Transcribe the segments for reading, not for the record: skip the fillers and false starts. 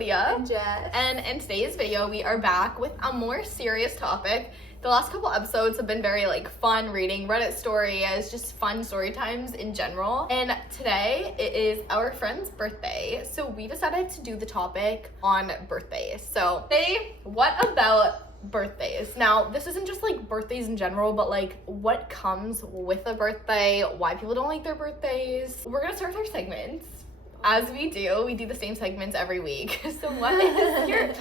Lydia. And Jess. And in today's video, we are back with a more serious topic. The last couple episodes have been very fun reading Reddit stories, just fun story times in general. And today it is our friend's birthday, so we decided to do the topic on birthdays. So, what about birthdays? Now, this isn't just birthdays in general, but what comes with a birthday, why people don't like their birthdays. We're gonna start with our segments. As we do the same segments every week. So what is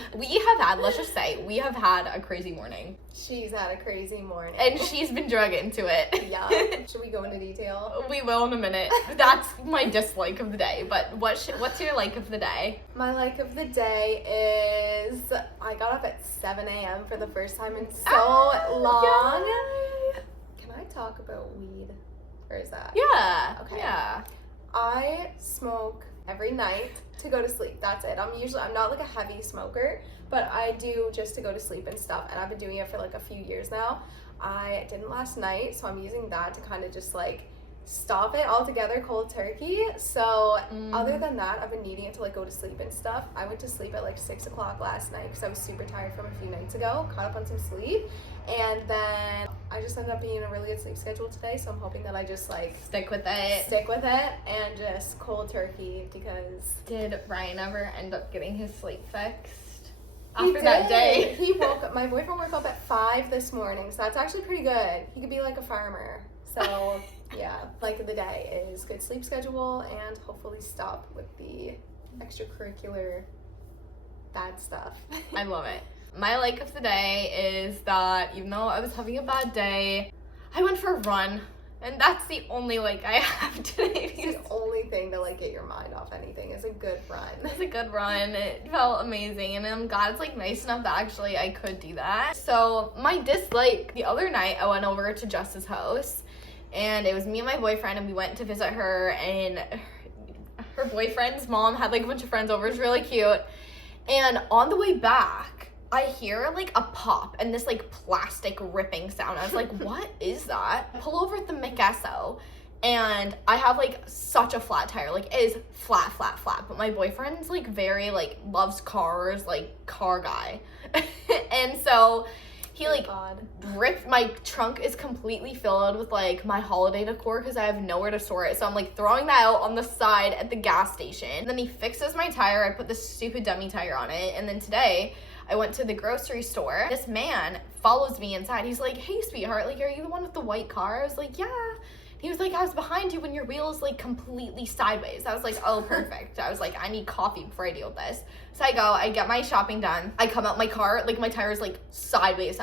let's just say, we have had a crazy morning. She's had a crazy morning. And she's been drug into it. Yeah. Should we go into detail? We will in a minute. That's my dislike of the day. But what's your like of the day? My like of the day is I got up at 7 a.m. for the first time in so long. Yay. Can I talk about weed? Or is that? Yeah. Okay. Yeah. I smoke every night to go to sleep. That's it. I'm not a heavy smoker, but I do just to go to sleep and stuff. And I've been doing it for a few years now. I didn't last night, so I'm using that to kind of just stop it altogether, cold turkey. So other than that, I've been needing it to go to sleep and stuff. I went to sleep at 6 o'clock last night because I was super tired from a few nights ago, caught up on some sleep, and then I just ended up being in a really good sleep schedule today, so I'm hoping that I just stick with it and just cold turkey. Because did Ryan ever end up getting his sleep fixed after that day? He woke up, my boyfriend woke up at 5 this morning, so that's actually pretty good. He could be like a farmer. So yeah, like the day is good sleep schedule and hopefully stop with the extracurricular bad stuff. I love it. My like of the day is that even though I was having a bad day, I went for a run. And that's the only I have today. It's the only thing to get your mind off anything is a good run. It's a good run. It felt amazing. And I'm glad it's nice enough that actually I could do that. So my dislike, the other night I went over to Jess's house. And it was me and my boyfriend, and we went to visit her, and her boyfriend's mom had a bunch of friends over. It was really cute. And on the way back, I hear a pop and this plastic ripping sound. I was like, what is that? Pull over at the McEsso, and I have such a flat tire. It is flat. But my boyfriend's very loves cars, car guy. And so he ripped, my trunk is completely filled with my holiday decor because I have nowhere to store it. So I'm throwing that out on the side at the gas station. And then he fixes my tire. I put this stupid dummy tire on it. And then today I went to the grocery store. This man follows me inside. He's like, hey sweetheart, are you the one with the white car? I was like, yeah. He was like, I was behind you when your wheel is completely sideways. I was like, oh, perfect. I was like, I need coffee before I deal with this. So I go, I get my shopping done. I come out my car, my tire is sideways.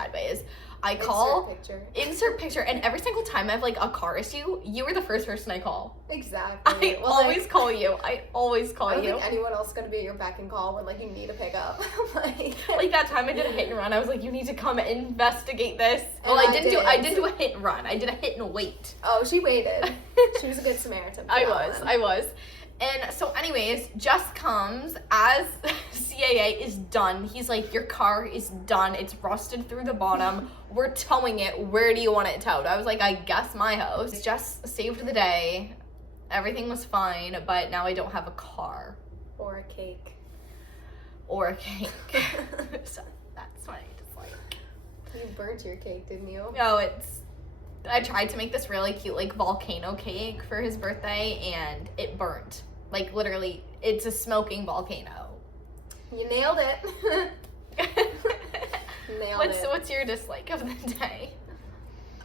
I call, insert picture, and every single time I have a car issue, you were the first person I call. Exactly. I always call you. I don't think anyone else is gonna be at your beck and call when you need a pickup. That time I did a hit and run. I was like, you need to come investigate this. Well, I didn't do a hit and run. I did a hit and wait. Oh, she waited. She was a good Samaritan. I was. And so anyways, Jess comes as CAA is done. He's like, your car is done. It's rusted through the bottom. We're towing it. Where do you want it towed? I was like, I guess my house. Jess saved the day. Everything was fine, but now I don't have a car. Or a cake. So that's what I dislike. You burnt your cake, didn't you? No, I tried to make this really cute volcano cake for his birthday, and it burnt. Literally, it's a smoking volcano. You nailed it. What's your dislike of the day?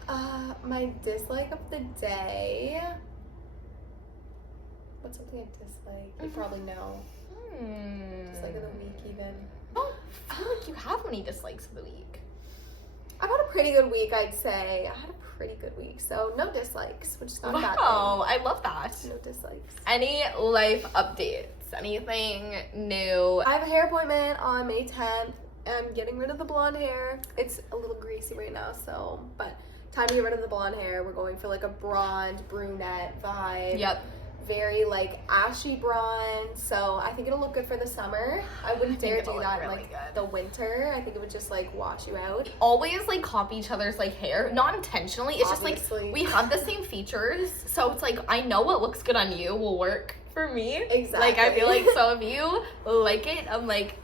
My dislike of the day. What's something I dislike? You probably know. Dislike of the week, even. Oh, I feel like you have many dislikes of the week. I've had a pretty good week, I'd say. I had a pretty good week, so no dislikes, which is not a bad thing. Wow, I love that. No dislikes. Any life updates? Anything new? I have a hair appointment on May 10th. I'm getting rid of the blonde hair. It's a little greasy right now, but time to get rid of the blonde hair. We're going for a blonde, brunette vibe. Yep. Very ashy blonde, so I think it'll look good for the summer. I wouldn't dare do that really in the winter. I think it would just wash you out. We always copy each other's hair, not intentionally. It's Obviously. just we have the same features, so it's I know what looks good on you will work for me. Exactly. Like, I feel like some of you like it. I'm like,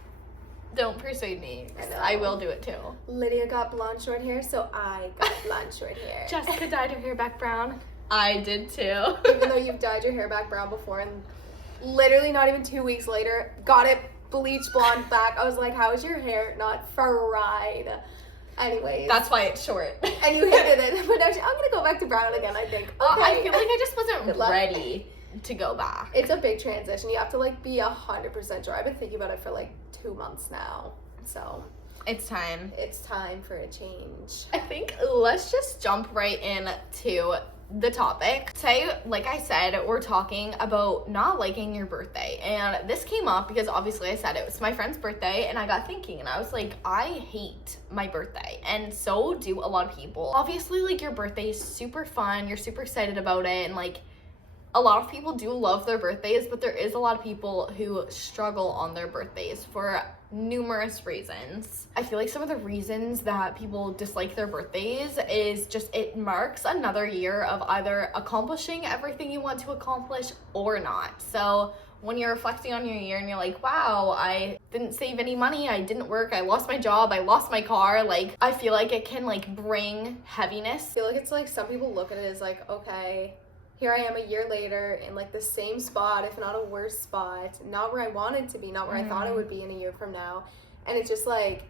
don't persuade me. I will do it too. Lydia got blonde short hair, so I got blonde short hair. Jessica dyed her hair back brown. I did too. Even though you've dyed your hair back brown before, and literally not even 2 weeks later, got it bleach blonde back. I was like, how is your hair not fried? Anyways. That's why it's short. And you hated it. But actually, I'm going to go back to brown again, I think. Okay. I feel like I just wasn't ready to go back. It's a big transition. You have to, like, be 100% sure. I've been thinking about it for, like, 2 months now. So it's time. It's time for a change. I think let's just jump right into the topic. Today, like I said, we're talking about not liking your birthday. And this came up because obviously I said it was my friend's birthday, and I got thinking and I was like, I hate my birthday. And so do a lot of people. Obviously, like, your birthday is super fun. You're super excited about it, and like a lot of people do love their birthdays, but there is a lot of people who struggle on their birthdays for numerous reasons. I feel like some of the reasons that people dislike their birthdays is just it marks another year of either accomplishing everything you want to accomplish or not. So when you're reflecting on your year and you're like, wow, I didn't save any money, I didn't work, I lost my job, I lost my car, like, I feel like it can like bring heaviness. I feel like it's like some people look at it as like, okay, here I am a year later in like the same spot, if not a worse spot, not where I wanted to be, not where I thought it would be in a year from now. And it's just like,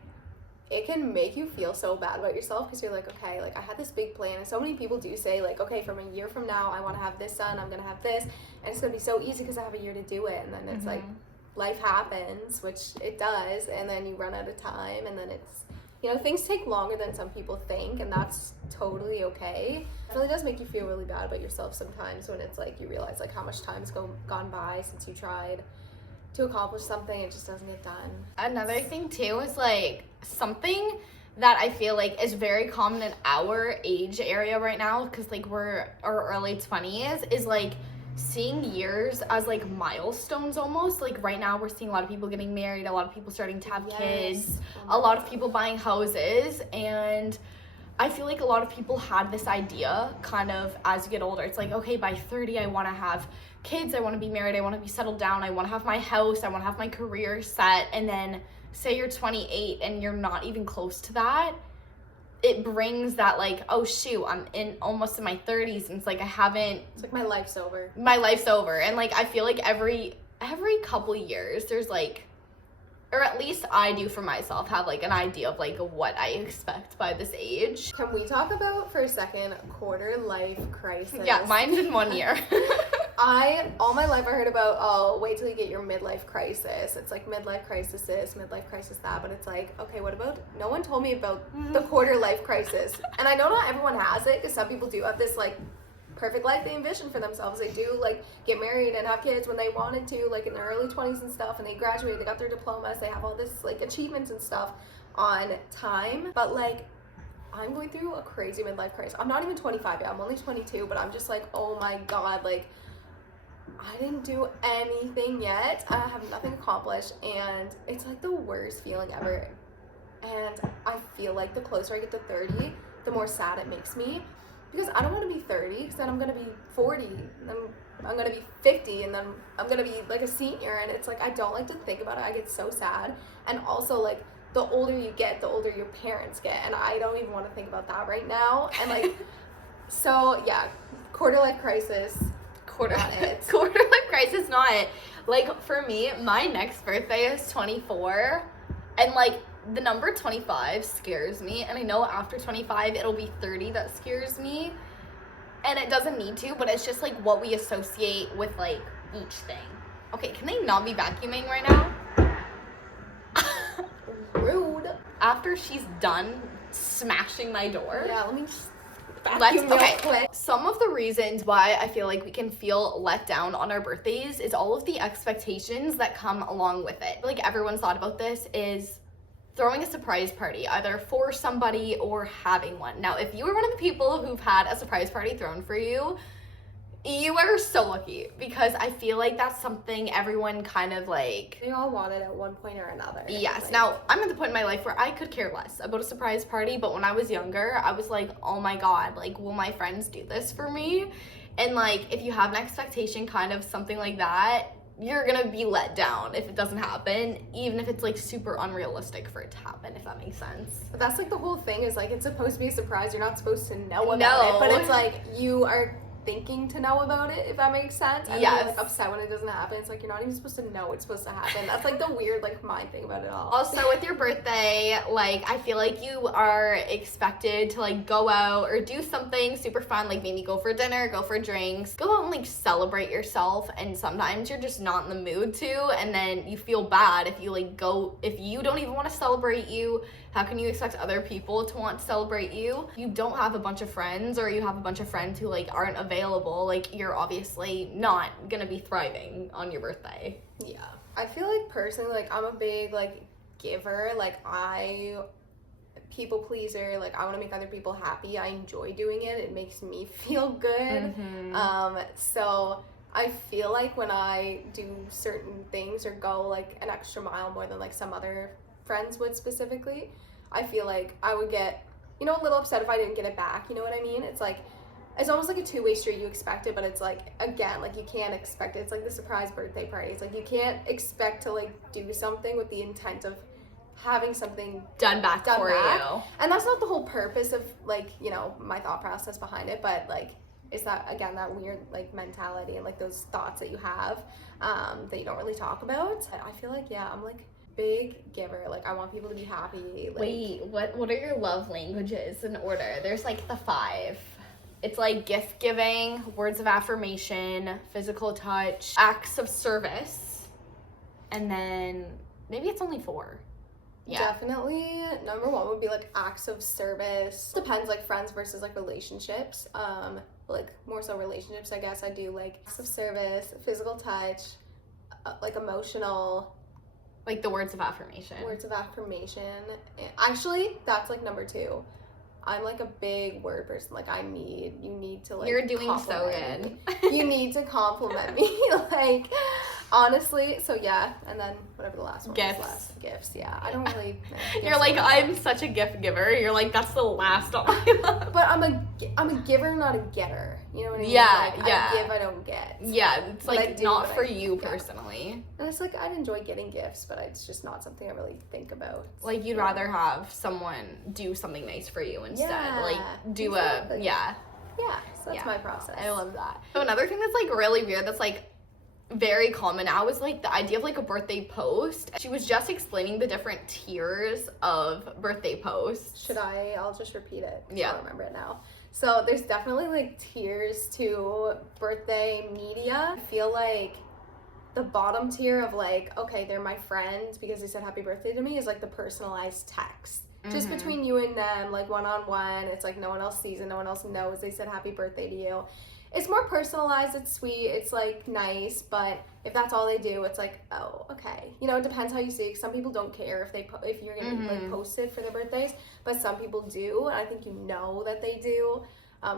it can make you feel so bad about yourself because you're like, okay, like I had this big plan. And so many people do say like, okay, from a year from now, I want to have this done, I'm going to have this. And it's going to be so easy because I have a year to do it. And then it's like, life happens, which it does. And then you run out of time. And then it's, you know, things take longer than some people think, and that's totally okay. It really does make you feel really bad about yourself sometimes when it's like you realize like how much time has gone by since you tried to accomplish something, it just doesn't get done. Another thing too is like something that I feel like is very common in our age area right now, because like we're our early 20s, is like seeing years as like milestones almost. Like right now we're seeing a lot of people getting married, a lot of people starting to have kids, a lot of people buying houses, and I feel like a lot of people had this idea kind of as you get older. It's like, okay, by 30 I want to have kids, I want to be married, I want to be settled down, I want to have my house, I want to have my career set. And then say you're 28 and you're not even close to that, it brings that like, oh shoot, I'm almost in my 30s, and it's like it's like my life's over. And like I feel like every couple years there's like, or at least I do for myself, have like an idea of like what I expect by this age. Can we talk about for a second quarter life crisis? Yeah, mine's in 1 year. All my life I heard about, oh, wait till you get your midlife crisis. It's like midlife crisis this, midlife crisis that, but it's like, okay, what about, no one told me about the quarter life crisis. And I know not everyone has it, because some people do have this like perfect life they envision for themselves. They do like get married and have kids when they wanted to, like in their early 20s and stuff, and they graduate, they got their diplomas, they have all this like achievements and stuff on time. But like, I'm going through a crazy midlife crisis. I'm not even 25 yet, I'm only 22, but I'm just like, oh my god, like I didn't do anything yet, I have nothing accomplished, and it's like the worst feeling ever. And I feel like the closer I get to 30, the more sad it makes me, because I don't want to be 30, because then I'm going to be 40, and then I'm going to be 50, and then I'm going to be like a senior, and it's like I don't like to think about it. I get so sad. And also like the older you get, the older your parents get, and I don't even want to think about that right now. And like, so yeah, quarter life crisis. Quarter life crisis, not it. Like for me, my next birthday is 24, and like the number 25 scares me, and I know after 25 it'll be 30 that scares me, and it doesn't need to, but it's just like what we associate with like each thing. Okay, can they not be vacuuming right now? Rude. After she's done smashing my door. Yeah, let me just quick. Some of the reasons why I feel like we can feel let down on our birthdays is all of the expectations that come along with it. Like everyone's thought about this is throwing a surprise party, either for somebody or having one. Now, if you are one of the people who've had a surprise party thrown for you, you are so lucky, because I feel like that's something everyone kind of like... They all want it at one point or another. Yes. Like, now, I'm at the point in my life where I could care less about a surprise party, but when I was younger, I was like, oh my god, like, will my friends do this for me? And like, if you have an expectation kind of something like that, you're gonna be let down if it doesn't happen, even if it's like super unrealistic for it to happen, if that makes sense. But that's like the whole thing is like, it's supposed to be a surprise. You're not supposed to know about it, but it's like you are thinking to know about it, if that makes sense. And yes. You're like upset when it doesn't happen. It's like you're not even supposed to know it's supposed to happen. That's like the weird like mind thing about it all. Also with your birthday, like I feel like you are expected to like go out or do something super fun, like maybe go for dinner, go for drinks, go out and like celebrate yourself. And sometimes you're just not in the mood to, and then you feel bad if you like go, if you don't even want to celebrate you. How can you expect other people to want to celebrate you? You don't have a bunch of friends, or you have a bunch of friends who like aren't available. Like you're obviously not gonna be thriving on your birthday. Yeah. I feel like personally, like I'm a big like giver. Like people pleaser. Like I want to make other people happy. I enjoy doing it. It makes me feel good. So I feel like when I do certain things or go like an extra mile more than like some other friends would specifically, I feel like I would get, a little upset if I didn't get it back. You know what I mean? It's like, it's almost like a two-way street. You expect it, but it's like, again, like you can't expect it. It's like the surprise birthday party. It's like you can't expect to like do something with the intent of having something done back for you. And that's not the whole purpose of like, my thought process behind it, but like, is that, again, that weird like mentality and like those thoughts that you have that you don't really talk about. I feel like, yeah, I'm like big giver. Like I want people to be happy. Like, wait, what are your love languages in order? There's like the 5. It's like gift giving, words of affirmation, physical touch, acts of service, and then maybe it's only 4. Yeah. Definitely number 1 would be like acts of service. Depends, like friends versus like relationships. Like more so relationships, I guess. I do like acts of service, physical touch, like emotional. Like the words of affirmation. Words of affirmation. Actually, that's like number 2. I'm like a big word person. Like you need to like. You're doing so good. You need to compliment me. Like, honestly. So yeah, and then whatever the last one was. Gifts. Yeah, I don't really. You're like, I'm such a gift giver. You're like, that's the last on my list. But I'm a giver, not a getter. You know what I mean? Yeah, like, yeah. I give, I don't get. Yeah, it's like not for you personally. And it's like I'd enjoy getting gifts, but it's just not something I really think about. Like you'd rather have someone do something nice for you instead. Yeah, like do exactly. Yeah, so that's my process. I love that. So another thing that's like really weird that's like very common now is like the idea of like a birthday post. She was just explaining the different tiers of birthday posts. I'll just repeat it. Yeah. I don't remember it now. So there's definitely like tiers to birthday media. I feel like the bottom tier of like, okay, they're my friends because they said happy birthday to me, is like the personalized text. Just between you and them, like one-on-one. It's like no one else sees it, no one else knows they said happy birthday to you. It's more personalized, it's sweet, it's like nice, but if that's all they do, it's like, oh, okay. It depends how you see it. Some people don't care if you're gonna like post it for their birthdays, but some people do, and I think you know that they do.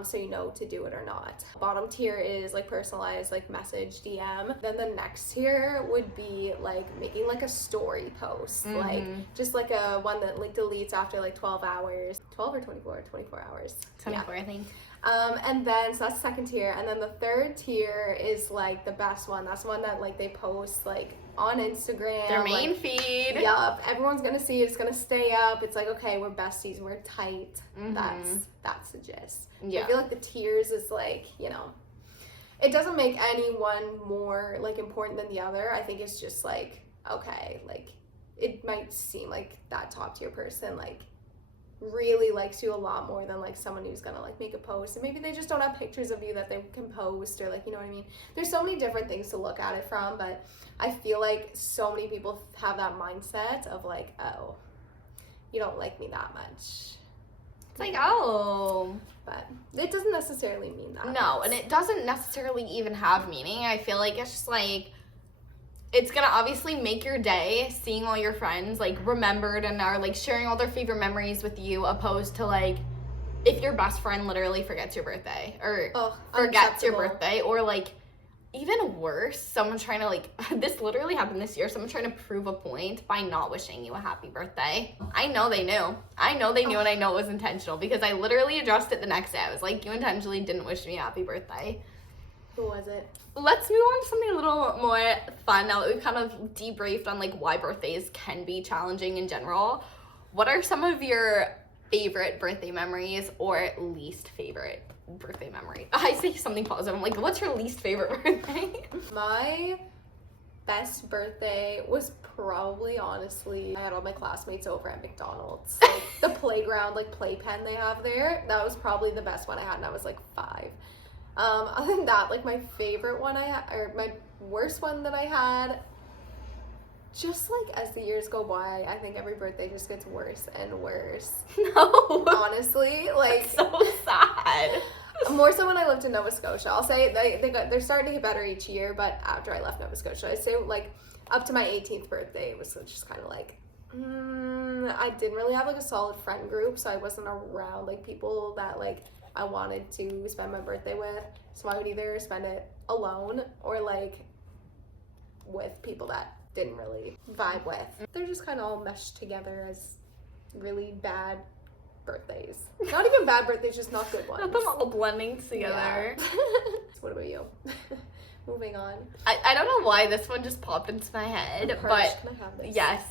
So you know to do it or not. Bottom tier is like personalized, like message, DM. Then the next tier would be like making like a story post, like just like a one that like deletes after like 12 hours. 12 or 24? 24 hours. 24, I think. And then, so that's the second tier. And then the third tier is like the best one. That's one that like they post like on Instagram. Their main like, feed. Yup. Everyone's gonna see it. It's gonna stay up. It's like, okay, we're besties. We're tight. That's the gist. Yeah. I feel like the tiers is like, it doesn't make anyone more like important than the other. I think it's just like, okay, like it might seem like that top tier person like really likes you a lot more than like someone who's gonna like make a post, and maybe they just don't have pictures of you that they can post, or like, you know what I mean? There's so many different things to look at it from, but I feel like so many people have that mindset of like, oh, you don't like me that much. It's like, oh. But it doesn't necessarily mean that. No, and it doesn't necessarily even have meaning. I feel like it's just like, it's gonna obviously make your day seeing all your friends like remembered and are like sharing all their favorite memories with you, opposed to like if your best friend literally forgets your birthday or forgets your birthday, or like even worse, someone trying to like, this literally happened this year, someone trying to prove a point by not wishing you a happy birthday. I know they knew, and I know it was intentional because I literally addressed it the next day. I was like, you intentionally didn't wish me a happy birthday. Who was it? Let's move on to something a little more fun now that we've kind of debriefed on like why birthdays can be challenging in general. What are some of your favorite birthday memories or least favorite birthday memory? I say something positive. I'm like, what's your least favorite birthday? My best birthday was probably, honestly, I had all my classmates over at McDonald's. Like, the playground, like, playpen they have there. That was probably the best one I had, and I was, like, 5. Other than that, like, my favorite one or my worst one that I had, just, like, as the years go by, I think every birthday just gets worse and worse. No. Honestly, like. That's so sad. More so when I lived in Nova Scotia. I'll say they're starting to get better each year, but after I left Nova Scotia, I'd say like up to my 18th birthday, it was just kind of like, I didn't really have like a solid friend group, so I wasn't around like people that like I wanted to spend my birthday with. So I would either spend it alone or like with people that didn't really vibe with. They're just kind of all meshed together as really bad birthdays. Not even bad birthdays, just not good ones. Not them all blending together. Yeah. What about you? Moving on. I don't know why this one just popped into my head, but Can I have this? yes.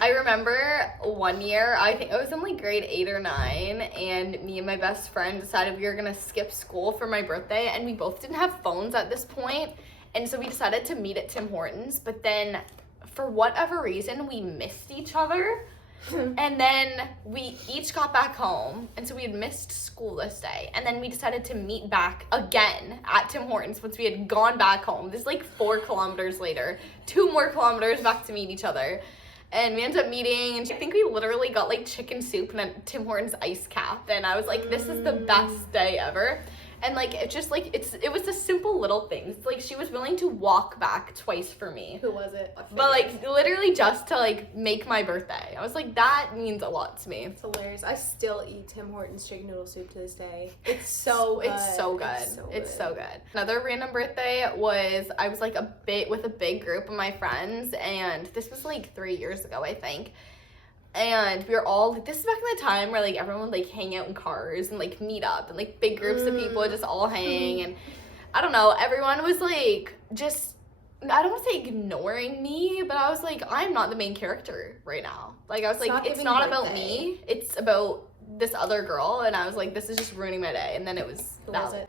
I remember one year, I think I was in like grade 8 or 9, and me and my best friend decided we were gonna skip school for my birthday, and we both didn't have phones at this point, and so we decided to meet at Tim Hortons, but then for whatever reason, we missed each other. And then we each got back home, and so we had missed school this day, and then we decided to meet back again at Tim Hortons once we had gone back home. This is like 4 kilometers later, 2 more kilometers back to meet each other, and we ended up meeting, and I think we literally got like chicken soup and a Tim Hortons ice cap, and I was like, this is the best day ever. And like it just like it was the simple little things. Like she was willing to walk back twice for me. Who was it? But like literally just to like make my birthday. I was like, that means a lot to me. It's hilarious. I still eat Tim Hortons chicken noodle soup to this day. It's so good. It's so good. It's so good. Another random birthday was I was like with a big group of my friends, and this was like 3 years ago, I think. And we were all like, this is back in the time where like everyone would like hang out in cars and like meet up, and like big groups of people would just all hang, and I don't know, everyone was like just, I don't want to say ignoring me, but I was like, I'm not the main character right now. Like I was like, it's not about me, it's about this other girl, and I was like, this is just ruining my day. And then it was Who was it?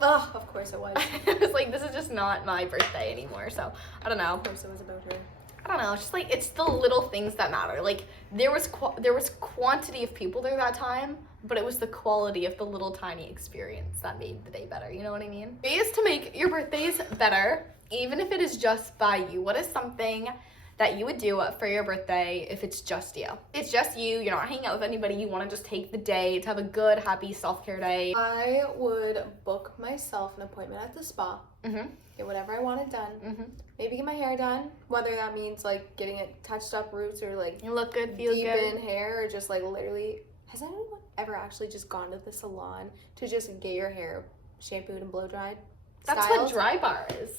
Oh, of course it was. I was like, this is just not my birthday anymore. So I don't know. Of course it was about her. I don't know, it's just like, it's the little things that matter. Like, there was quantity of people there that time, but it was the quality of the little tiny experience that made the day better, you know what I mean? Ways to make your birthdays better, even if it is just by you. What is something that you would do for your birthday if it's just you? It's just you, you're not hanging out with anybody, you want to just take the day to have a good, happy self-care day. I would book myself an appointment at the spa. Get whatever I wanted done. Maybe get my hair done, whether that means like getting it touched up roots or like you look good, feel deep good in hair, or just like literally. Has anyone ever actually just gone to the salon to just get your hair shampooed and blow dried? That's what Dry Bar is.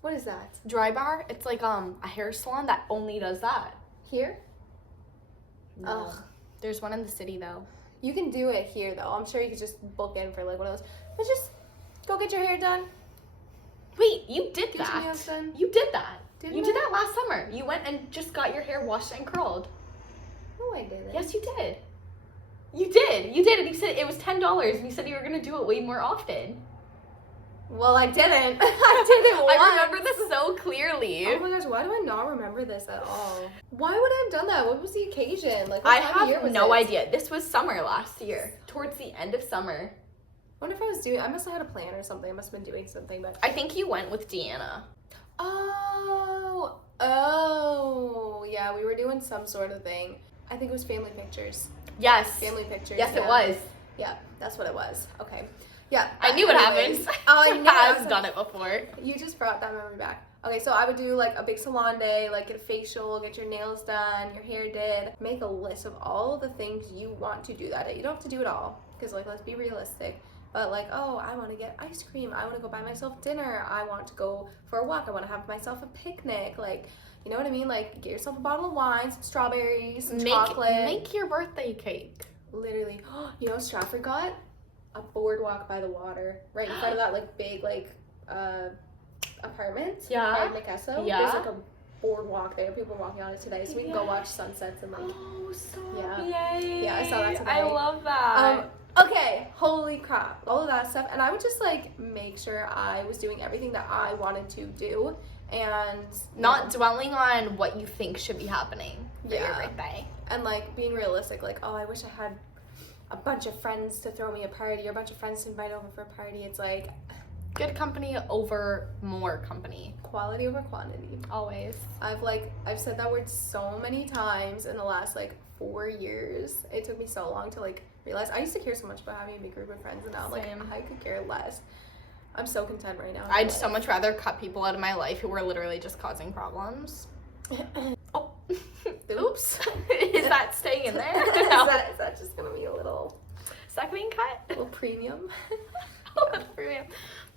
What is that? Dry Bar, it's like a hair salon that only does that. Here? No. Ugh. There's one in the city though. You can do it here though. I'm sure you could just book in for like one of those. But just go get your hair done. Wait, you did that. Get your nails done. You did that. Didn't you did that last summer. You went and just got your hair washed and curled. No, I didn't. Yes, you did. You did. You did, and you said it was $10, and you said you were gonna do it way more often. Well, I didn't. I didn't once. I remember this so clearly. Oh my gosh, why do I not remember this at all? Why would I have done that? What was the occasion? Like, what I time of year have was no it? idea. This was summer last year, towards the end of summer. I wonder if I was doing, I must have had a plan or something. I must have been doing something, but. I think you went with Deanna. Oh, yeah, we were doing some sort of thing. I think it was family pictures. Yes. Family pictures. Yes, yeah. it was. Yeah, that's what it was. Okay. Yeah. I knew what happens. Oh, I knew I've done it before. You just brought that memory back. Okay, so I would do like a big salon day, like get a facial, get your nails done, your hair did. Make a list of all the things you want to do that day. You don't have to do it all, because like, let's be realistic. But like, oh, I want to get ice cream. I want to go buy myself dinner. I want to go for a walk. I want to have myself a picnic. Like, you know what I mean? Like, get yourself a bottle of wine, some strawberries, some chocolate. Make your birthday cake. Literally. You know what Stratford got? a boardwalk by the water right in front of that like big like apartment. Yeah. By McEsso. Yeah. There's like a boardwalk there. People are walking on it today, so we can go watch sunsets and like. Oh, stop. Yeah. Yay. Yeah, I saw that today. I love that. Okay, holy crap. All of that stuff. And I would just like make sure I was doing everything that I wanted to do and not dwelling on what you think should be happening for your birthday. And like being realistic, like, oh, I wish I had a bunch of friends to throw me a party or a bunch of friends to invite over for a party. It's like good company over more company. Quality over quantity. Always. I've said that word so many times in the last like 4 years. It took me so long to like realize. I used to care so much about having a big group of friends, and now like I could care less. I'm so content right now. I'd so much rather cut people out of my life who were literally just causing problems. Oh. Oops. Is that staying in there? Is that just gonna be a little second cut? A little premium. Premium.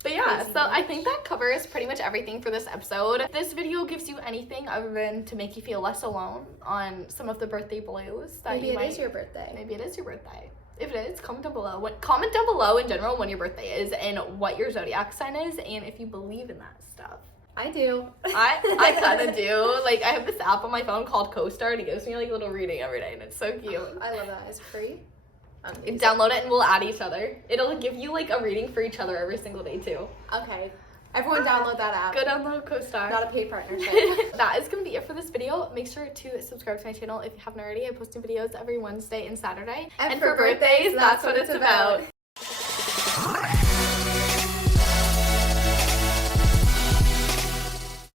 But yeah, so I think that covers pretty much everything for this episode. If this video gives you anything other than to make you feel less alone on some of the birthday blues that maybe it is your birthday. Maybe it is your birthday. If it is, comment down below. Comment down below in general when your birthday is and what your zodiac sign is and if you believe in that stuff. I do. I kind of do. Like, I have this app on my phone called CoStar and it gives me like a little reading every day and it's so cute. I love that. It's free. Download it and we'll add each other. It'll give you like a reading for each other every single day too. Okay. Everyone download that app. Go download CoStar. Not a paid partnership. That is going to be it for this video. Make sure to subscribe to my channel if you haven't already. I post new videos every Wednesday and Saturday. And for birthdays, that's what it's about.